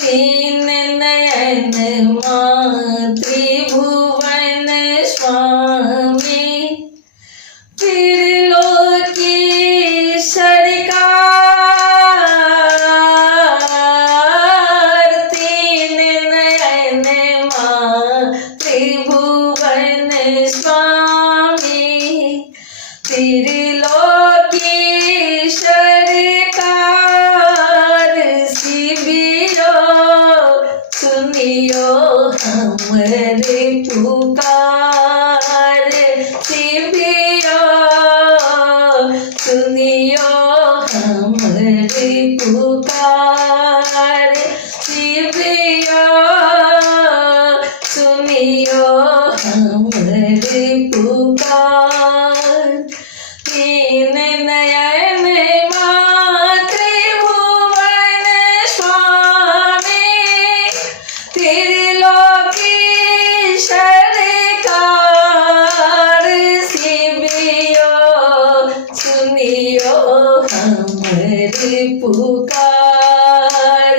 तीन नयन त्रिभुवन स्वामी त्रिलोकी सरकार। तीन नयन त्रिभुवन स्वामी त्रिलोकी सरकार। शिवियो सुनियो हमरे पुकार। शिवियो सुनियो हमरे पुकार। शिवियो सुनियो हमरे पुकार। तीन नयन त्रिभुवन स्वामी त्रिलोकी सरकार। शिवियो सुनियो हमरे पुकार।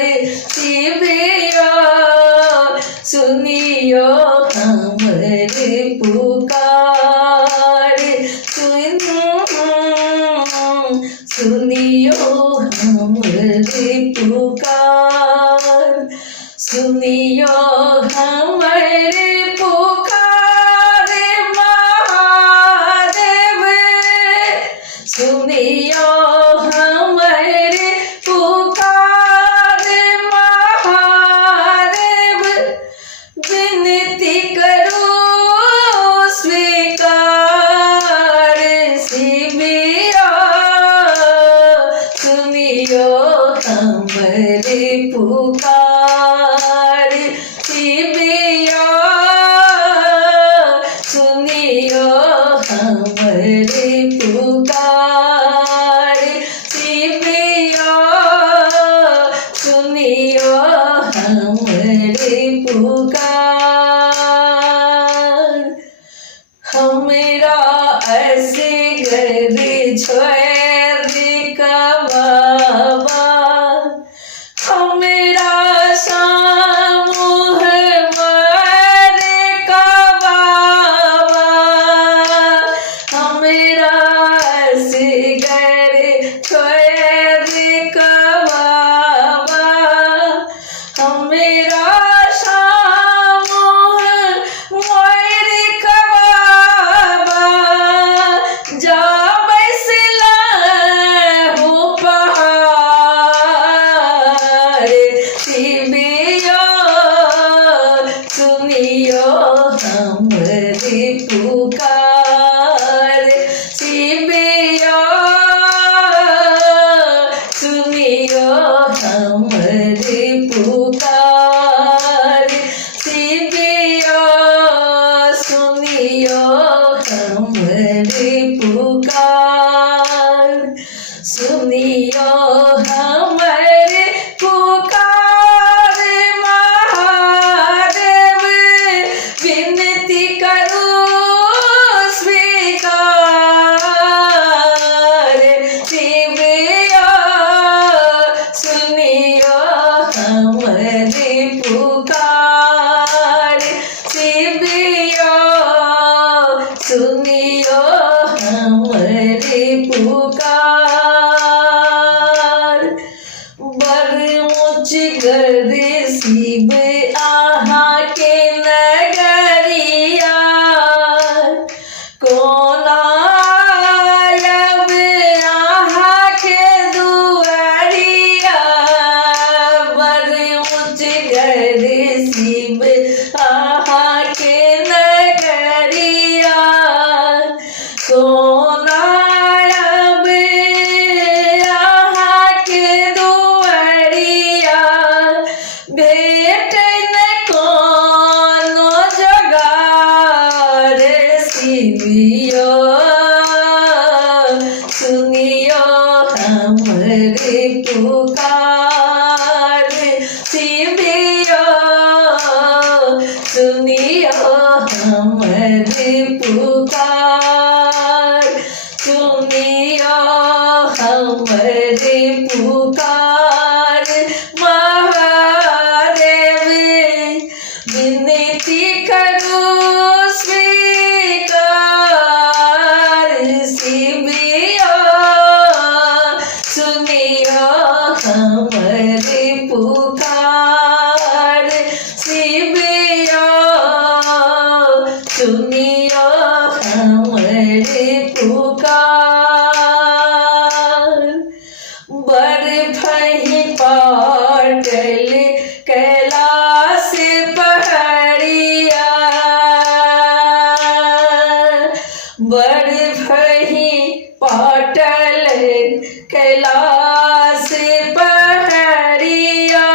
शिवियो सुनियो हमरे पुकार। सुनियो हमरे पुकार। सुनियो हमरे पुकार महादेव। सुनियो हमरे पुकार महादेव। विनती करो स्वीकार। शिवियो सुनियो हमरे पुकार। शिवियो सुनियो हमरे पुकार। शिवियो सुनियो हमरे पुकार। हमरा असगर छोड़ बाबा हमरा समूह मर का बाबा। हमरा असगर छोड़ बाबा। हमरा समूह मर का बाबा। जा बैसला हो पहाड़। शिवियो सुनियो हमरे पुकार। शिवियो सुनियो हमरे पुकार। शिवियो सुनियो हमरे पुकार। सुनियो हमरे पुकार महादेव। विनती करो स्वीकार। शिवियो सुनियो हमरे पुकार। शिवियो सुनियो हमरे पुकार। बरमुच गर शिव आहा के नगरिया। कौन आयब आहा के दुआरिया। बरमुच गर शिव आहा के सुनियो हमारी पुकार, सुनियो हमारी पुकार। महादेव विनती करूं स्वीकार, शिविया सुनियो हमारी पुकार, शिविया सुनियो हमारी पुकार। बर्फ ही पाटल कैलाश पहाड़िया, बर्फ ही पाटल कैलाश पहाड़िया।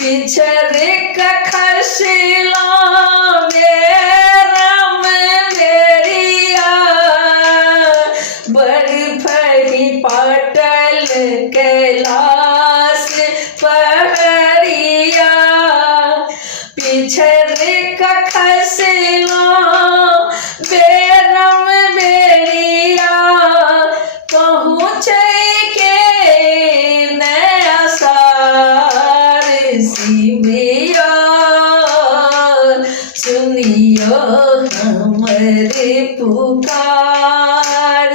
पिछड़ का खसला राम मेरिया, बर्फ ही पाटल कैलाश पहाड़िया। पिछड़ का खसला बेरम बेरिया, पहुँचे के नया सार। शिविया सुनियो हमारे पुकार,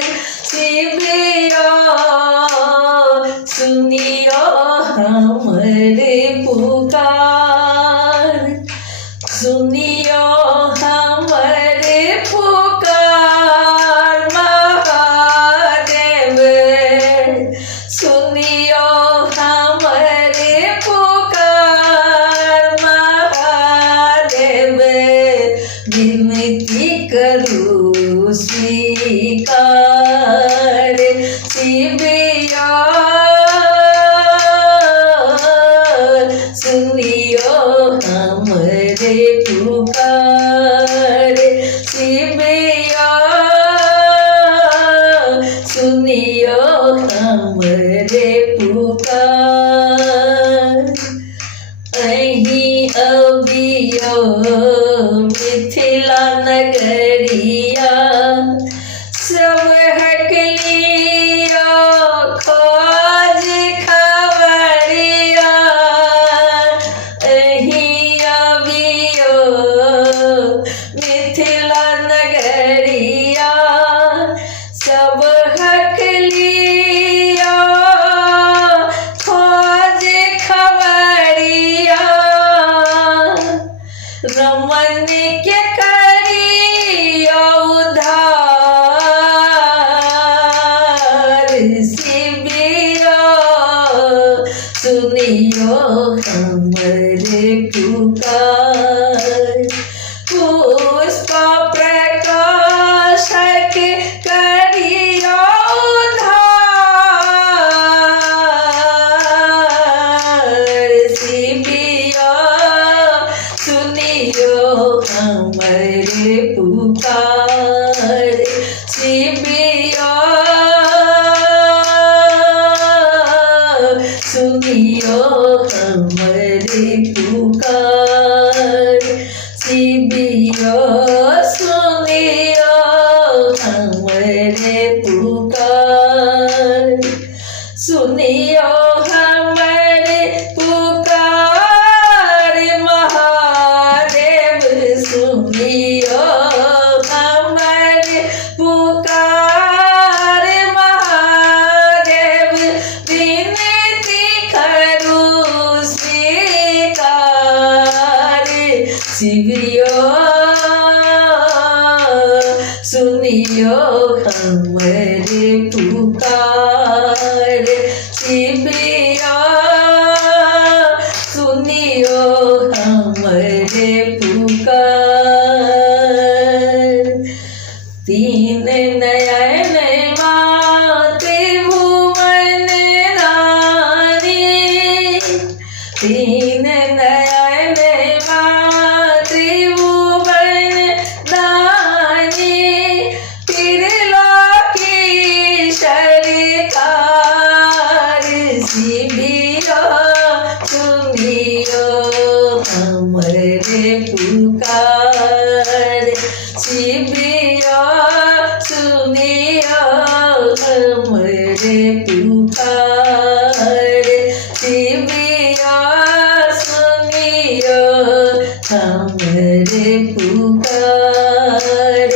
शिविया सुनियो हमारे पुकार, सुनियो हमारे पुकार। महादेव सुनियो हमारे पुकार, महादेव विनती करूं स्वीकार, शिविया सुनियो हमारे पुकार, शिविया सुनियो हमारे पुकार। अहीं अबियो मिथिला नगरिया, सब हकलिया खोज खबरिया। अहीं अबियो मिथिला नगरिया, सब हकलिया खोज खबरिया। रमन के करियो उद्धार, शिविया सुनियो हमारे पुकार। पुष्प प्रकाशक करियो उद्धार, शिविया सुनियो हमारे पुकार, शिविया सुनियो हमारे पुकार, शिविया सुनियो हमारे पुकार, सुनियो हमारे पुकार। महादेव सुनियो हमारे पुकार, महादेव विनती करूं स्वीकार, शिविया सुनियो हमारे पुकार, शिविया सुनियो हमारे पुकार। तीन नयन त्रिभुवन रानी, तीन नयन त्रिभुवन रानी। त्रिलोकीश्वरी पुकार शिविया सुनिया हमरे पुकार शिविया सुनिया हमरे पुकार